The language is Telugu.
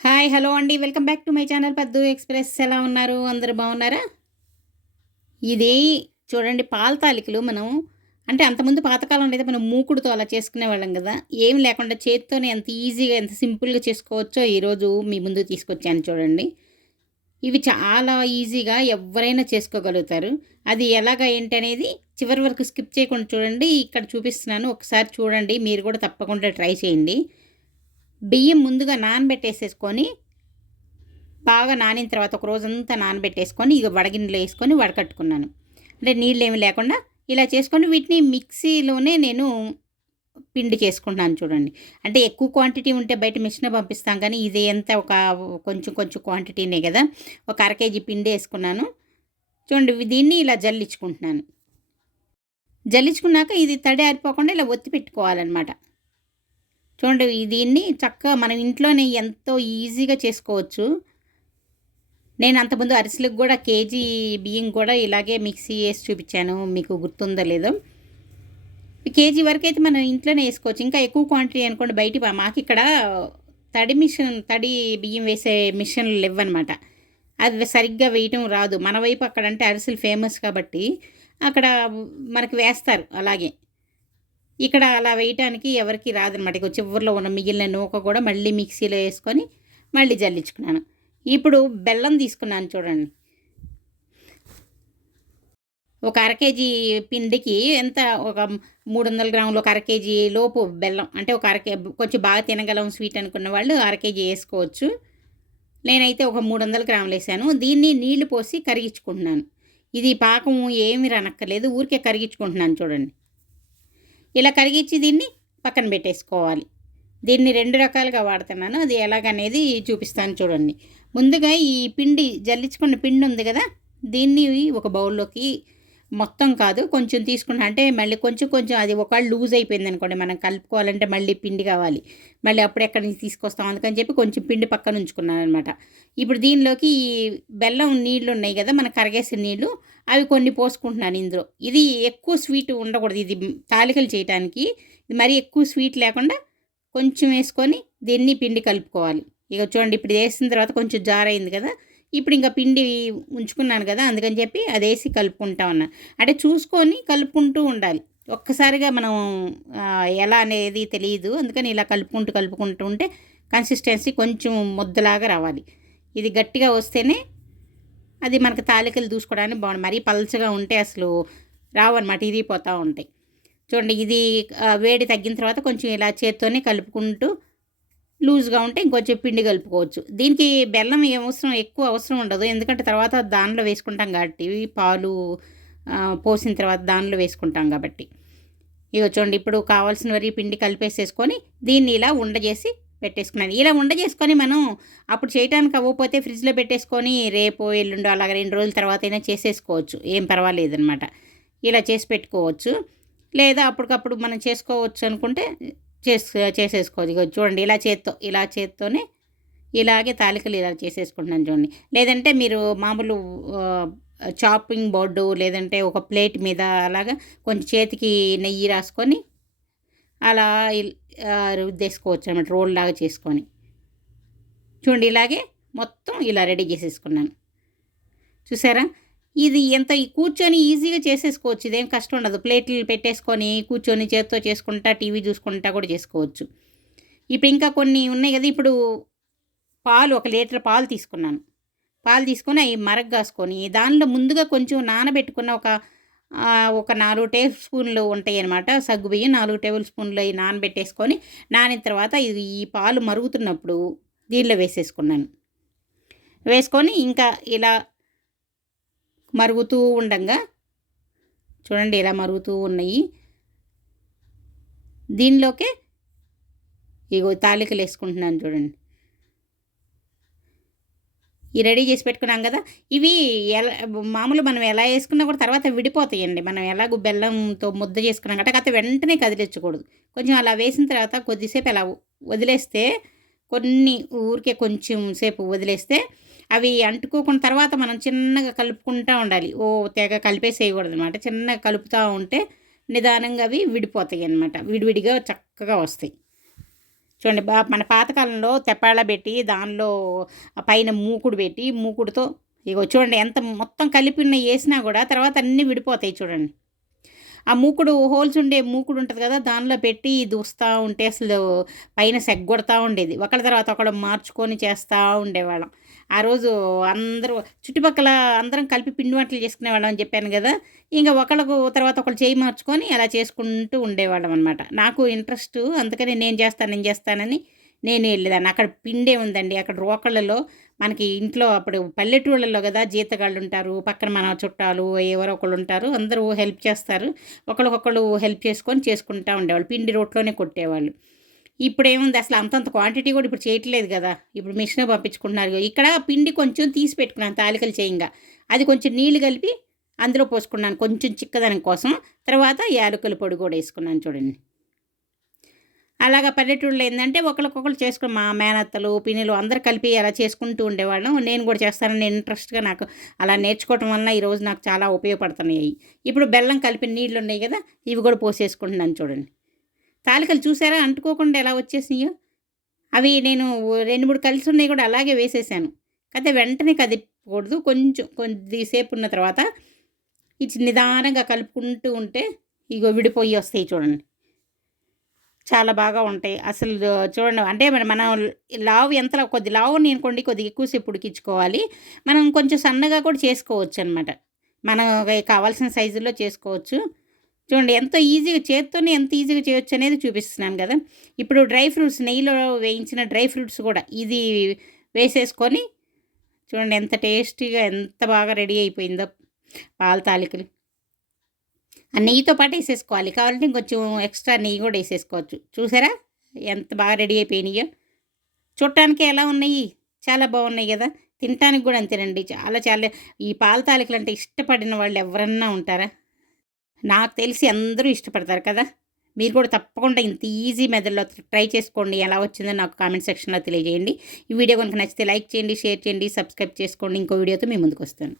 హాయ్ హలో అండి. Welcome back to my channel పద్దు ఎక్స్‌ప్రెస్. ఎలా ఉన్నారు? అందరూ బాగున్నారా? ఇది చూడండి, పాల తాలికలు మనం అంటే అంతకుముందు పాతకాలంలో అయితే మనం మూకుడుతో అలా చేసుకునేవాళ్ళం గదా! ఏమి లేకుండా చేత్తోనే ఎంత ఈజీగా, ఎంత సింపుల్‌గా చేసుకోవచ్చో ఈరోజు మీ ముందుకు తీసుకొచ్చాను చూడండి. ఇవి చాలా ఈజీగా ఎవ్వరైనా చేసుకోగలుగుతారు. అది ఎలాగా ఏంటనేది చివరి వరకు స్కిప్ చేయకుండా చూడండి. ఇక్కడ చూపిస్తున్నాను. ఒకసారి చూడండి. మీరు కూడా తప్పకుండా ట్రై చేయండి. బియ్యం ముందుగా నానబెట్టేసేసుకొని, బాగా నానిన తర్వాత ఒక రోజంతా నానబెట్టేసుకొని, ఇగ వడగిన్నెలో యేసుకొని వడకట్టుకున్నాను. అంటే నీళ్ళేమి లేకుండా ఇలా చేసుకొని వీటిని మిక్సీలోనే నేను పిండి చేసుకుంటున్నాను చూడండి. అంటే ఎక్కువ క్వాంటిటీ ఉంటే బయట మిషన్‌లో పంపిస్తాం కానీ, ఇది ఎంత ఒక కొంచెం కొంచెం క్వాంటిటీనే గదా! ఒక అర కేజీ పిండేసుకున్నాను. చూడండి, దీన్ని ఇలా జల్లించుకుంటున్నాను. జల్లించుకున్నాక ఇది తడి ఆరిపోకుండా ఇలా ఒత్తి పెట్టుకోవాలనమాట. చూడండి, దీన్ని చక్కగా మనం ఇంట్లోనే ఎంతో ఈజీగా చేసుకోవచ్చు. నేను అంతకుముందు అరిసెలకు గూడా కేజీ బియ్యం కూడా ఇలాగే మిక్సీ ఏసి చూపిచ్చాను. మీకు గుర్తుందో లేదో. కేజీ వరకైతే మనం ఇంట్లోనే ఏసుకోవచ్చు. ఇంకా ఎక్కువ క్వాంటిటీ అనుకోండి మాకిక్కడ తడి బియ్యం వేసే మిషన్లు లెవ్వనమాట. అది సరిగ్గా వేయటం రాదు. మన వైపు అక్కడంటే అరిసెలు ఫేమస్ కాబట్టి అక్కడ మనకి వేస్తారు అలాగే. ఇక్కడ అలా వేయటానికి ఎవరికీ రాదనమాట. ఇగో చివర్లో ఉన్న మిగిలిన నూక కూడా మళ్ళీ మిక్సీలో యేసుకొని మళ్ళీ జల్లించుకున్నాను. ఇప్పుడు బెల్లం తీసుకున్నాను చూడండి. ఒక అర కేజీ పిండికి ఎంత ఒక 300 గ్రాములు, ఒక అర కేజీ లోపు బెల్లం. అంటే ఒక కొంచెం బాగా తినగలం స్వీట్ అనుకున్న వాళ్ళు అర కేజీ యేసుకోవచ్చు. నేనైతే ఒక 300 గ్రాములేసాను. దీన్ని నీళ్లు పోసి కరిగించుకుంటున్నాను. ఇది పాకం ఏమి రానక్కర్లేదు. ఊరికే కరిగించుకుంటున్నాను చూడండి. ఇలా కరిగించి దీన్ని పక్కన పెట్టేసుకోవాలి. దీన్ని 2 రకాలుగా వాడుతున్నాను. అది ఎలాగనేది చూపిస్తాను చూడండి. ముందుగా ఈ పిండి జల్లించుకున్న పిండి ఉంది కదా! దీన్ని ఒక బౌల్లోకి మొత్తం కాదు కొంచెం తీసుకున్నా, అంటే మళ్ళీ కొంచెం కొంచెం అది ఒకవేళ లూజ్ అయిపోయిందనుకోండి, మనం కలుపుకోవాలంటే మళ్ళీ పిండి కావాలి. మళ్ళీ అప్పుడు ఎక్కడి నుంచి తీసుకొస్తాం, అందుకని చెప్పి కొంచెం పిండి పక్కన ఉంచుకున్నాననమాట. ఇప్పుడు దీనిలోకి ఈ బెల్లం నీళ్ళు ఉన్నాయి కదా, మన కరిగేసిన నీళ్ళు, అవి కొన్ని పోసుకుంటున్నాను ఇందులో. ఇది ఎక్కువ స్వీట్ ఉండకూడదు. ఇది తాలికలు చేయటానికి ఇది మరీ ఎక్కువ స్వీట్ లేకుండా కొంచెం వేసుకొని దీన్ని పిండి కలుపుకోవాలి. ఇక చూడండి, ఇప్పుడు ఇది వేసిన తర్వాత కొంచెం జారైంది కదా, ఇప్పుడు ఇంకా పిండి ఉంచుకున్నాను కదా, అందుకని చెప్పి అదేసి కలుపుకుంటా ఉన్నాను. అంటే చూసుకొని కలుపుకుంటూ ఉండాలి. ఒక్కసారిగా మనం ఎలా అనేది తెలియదు. అందుకని ఇలా కలుపుకుంటూ ఉంటే కన్సిస్టెన్సీ కొంచెం ముద్దలాగా రావాలి. ఇది గట్టిగా వస్తేనే అది మనకు తాలికలు దూసుకోవడానికి బాగుంది. మరీ పల్చగా ఉంటే అసలు రావన్నమాట, ఇరిగిపోతూ ఉంటాయి. చూడండి, ఇది వేడి తగ్గిన తర్వాత కొంచెం ఇలా చేత్తోనే కలుపుకుంటూ, లూజ్గా ఉంటే ఇంకొంచెం పిండి కలుపుకోవచ్చు. దీనికి బెల్లం ఎక్కువ అవసరం ఉండదు. ఎందుకంటే తర్వాత దానిలో వేసుకుంటాం కాబట్టి, పాలు పోసిన తర్వాత దానిలో వేసుకుంటాం కాబట్టి. ఇగో చూడండి, ఇప్పుడు కావాల్సిన వరకు పిండి కలిపేసేసుకొని దీన్ని ఇలా ఉండ చేసి పెట్టేసుకున్నాను. ఇలా ఉండ చేసుకొని మనం అప్పుడు చేయడానికి అవ్వకపోతే ఫ్రిడ్జ్లో పెట్టేసుకొని రేపో ఎల్లుండో అలాగ 2 రోజుల తర్వాత అయినా చేసేసుకోవచ్చు. ఏం పర్వాలేదనమాట. ఇలా చేసి పెట్టుకోవచ్చు. లేదా అప్పటికప్పుడు మనం చేసుకోవచ్చు అనుకుంటే చేసేసుకోవచ్చు. ఇగో చూడండి, ఇలా చేత్తోనే ఇలాగే తాలికలు ఇలా చేసేసుకుంటున్నాను చూడండి. లేదంటే మీరు మామూలు చాపింగ్ బోర్డు, లేదంటే ఒక ప్లేట్ మీద అలాగా కొంచెం చేతికి నెయ్యి రాసుకొని అలా రుద్దేసుకోవచ్చు అనమాట, రోల్ లాగా చేసుకొని. చూడండి, ఇలాగే మొత్తం ఇలా రెడీ చేసేసుకున్నాను. చూసారా? ఇది ఎంత కూర్చొని ఈజీగా చేసేసుకోవచ్చు. ఇదేం కష్టం ఉండదు. ప్లేట్లు పెట్టేసుకొని కూర్చొని చేత్తో చేసుకుంటా, టీవీ చూసుకుంటా కూడా చేసుకోవచ్చు. ఇప్పుడు ఇంకా కొన్ని ఉన్నాయి కదా. ఇప్పుడు పాలు, 1 లీటర్ పాలు తీసుకున్నాను. పాలు తీసుకొని అవి మరగ్గాసుకొని దానిలో ముందుగా కొంచెం నానబెట్టుకున్న ఒక 4 టేబుల్ స్పూన్లు ఉంటాయన్నమాట సగ్గుబియ్యం. 4 టేబుల్ స్పూన్లు అవి నానబెట్టేసుకొని, నానిన తర్వాత ఈ పాలు మరుగుతున్నప్పుడు దీనిలో వేసేసుకున్నాను. వేసుకొని ఇంకా ఇలా మరుగుతూ ఉండంగా చూడండి, ఇలా మరుగుతూ ఉన్నాయి. దీనిలోకే ఇగో తాలికలు వేసుకుంటున్నాను చూడండి. ఈ రెడీ చేసి పెట్టుకున్నాం కదా, ఇవి మామూలు మనం ఎలా వేసుకున్నా కూడా తర్వాత విడిపోతాయండి. మనం ఎలాగో బెల్లంతో ముద్ద చేసుకున్నాం కాబట్టి, కాకపోతే వెంటనే కదిలించకూడదు. కొంచెం అలా వేసిన తర్వాత కొద్దిసేపు అలా వదిలేస్తే, ఊరికే కొంచెం సేపు వదిలేస్తే అవి అంటుకోకుండా తర్వాత మనం చిన్నగా కలుపుకుంటూ ఉండాలి. తెగ కలిపేసేయకూడదనమాట. చిన్నగా కలుపుతూ ఉంటే నిదానంగా అవి విడిపోతాయి అన్నమాట. విడివిడిగా చక్కగా వస్తాయి. చూడండి మన పాతకాలంలో తెప్పాళ్ళ పెట్టి దానిలో పైన మూకుడు పెట్టి మూకుడుతో ఇగో చూడండి ఎంత మొత్తం కలిపిన వేసినా కూడా తర్వాత అన్నీ విడిపోతాయి చూడండి. ఆ మూకుడు హోల్స్ ఉండే మూకుడు ఉంటుంది కదా, దానిలో పెట్టి దూస్తా ఉంటే అసలు పైన సెగ్గొడతా ఉండేది. ఒకళ్ళ తర్వాత ఒకళ్ళు మార్చుకొని చేస్తూ ఉండేవాళ్ళం. ఆ రోజు అందరూ చుట్టుపక్కల అందరం కలిపి పిండి వంటలు చేసుకునేవాళ్ళం అని చెప్పాను కదా. ఇంక ఒకళ్ళకు తర్వాత ఒకళ్ళు చేయి మార్చుకొని అలా చేసుకుంటూ ఉండేవాళ్ళం అనమాట. నాకు ఇంట్రెస్టు అందుకని నేను చేస్తానని నేను వెళ్ళేదాన్ని. అక్కడ పిండే ఉందండి. అక్కడ రోకళ్ళలో మనకి ఇంట్లో అప్పుడు పల్లెటూళ్ళలో కదా జీతగాళ్ళు ఉంటారు, పక్కన మన చుట్టాలు ఎవరో ఒకళ్ళు ఉంటారు, అందరూ హెల్ప్ చేస్తారు. ఒకళ్ళకొకళ్ళు హెల్ప్ చేసుకొని చేసుకుంటా ఉండేవాళ్ళు. పిండి రోట్లోనే కొట్టేవాళ్ళు. ఇప్పుడేముంది అసలు అంతంత క్వాంటిటీ కూడా ఇప్పుడు చేయట్లేదు కదా. ఇప్పుడు మిషన్ పంపించుకుంటున్నారు. ఇక్కడ పిండి కొంచెం తీసి పెట్టుకున్నాను తాలికలు చేయంగా. అది కొంచెం నీళ్లు కలిపి అందులో పోసుకున్నాను కొంచెం చిక్కదనం కోసం. తర్వాత యాలకుల పొడి కూడా వేసుకున్నాను చూడండి. అలాగా పల్లెటూళ్ళలో ఏందంటే ఒకళ్ళకొకళ్ళు చేసుకొని మా మేనత్తలు, పిన్నిలు అందరూ కలిపి అలా చేసుకుంటూ ఉండేవాళ్ళం. నేను కూడా చేస్తానని ఇంట్రెస్ట్‌గా నాకు అలా నేర్చుకోవటం వలన ఈరోజు నాకు చాలా ఉపయోగపడుతున్నాయి. ఇప్పుడు బెల్లం కలిపిన నీళ్లున్నాయి కదా, ఇవి కూడా పోసేసుకుంటున్నాను చూడండి. తాలికలు చూసారా అంటుకోకుండా ఎలా వచ్చేసినాయో? అవి నేను 2, 3 కలిసున్నయి కూడా అలాగే వేసేసాను. కాతే వెంటనే కదిపకూడదు. కొంచెం కొద్దిసేపు ఉన్న తర్వాత నిదానంగా కలుపుకుంటూ ఉంటే ఇగో విడిపోయి వస్తాయి చూడండి. చాలా బాగా ఉంటాయి. అసలు చూడండి అంటే మనం లావు ఎంత కొద్ది లావుని అనుకోండి కొద్దిగా ఎక్కువ సేపు ఉడికించుకోవాలి. మనం కొంచెం సన్నగా కూడా చేసుకోవచ్చనమాట. మనకి కావాల్సిన సైజుల్లో చేసుకోవచ్చు. చూడండి ఎంతో ఈజీగా చేత్తోనే ఎంత ఈజీగా చేయొచ్చనేది చూపిస్తున్నాను గదా. ఇప్పుడు డ్రై ఫ్రూట్స్ నెయ్యిలో వేయించిన డ్రై ఫ్రూట్స్ కూడా ఇది వేసేసుకొని చూడండి ఎంత టేస్టీగా ఎంత బాగా రెడీ అయిపోయిందో పాల తాలికలు. ఆ నెయ్యితో పాటు వేసేసుకోవాలి. కావాలంటే ఇంకొంచెం ఎక్స్ట్రా నెయ్యి కూడా వేసేసుకోవచ్చు. చూసారా ఎంత బాగా రెడీ అయిపోయినాయో? చూడటానికి ఎలా ఉన్నాయి? చాలా బాగున్నాయి కదా. తినటానికి కూడా అంతేనండి. చాలా చాలా ఈ పాల తాలికలు అంటే ఇష్టపడిన వాళ్ళు ఎవరన్నా ఉంటారా? నాకు తెలిసి అందరూ ఇష్టపడతారు కదా. మీరు కూడా తప్పకుండా ఇంత ఈజీ మెథడ్‌లో ట్రై చేసుకోండి. ఎలా వచ్చిందో నాకు కామెంట్ సెక్షన్‌లో తెలియజేయండి. ఈ వీడియో కనుక నచ్చితే లైక్ చేయండి, షేర్ చేయండి, సబ్స్క్రైబ్ చేసుకోండి. ఇంకో వీడియోతో మీ ముందుకొస్తాను.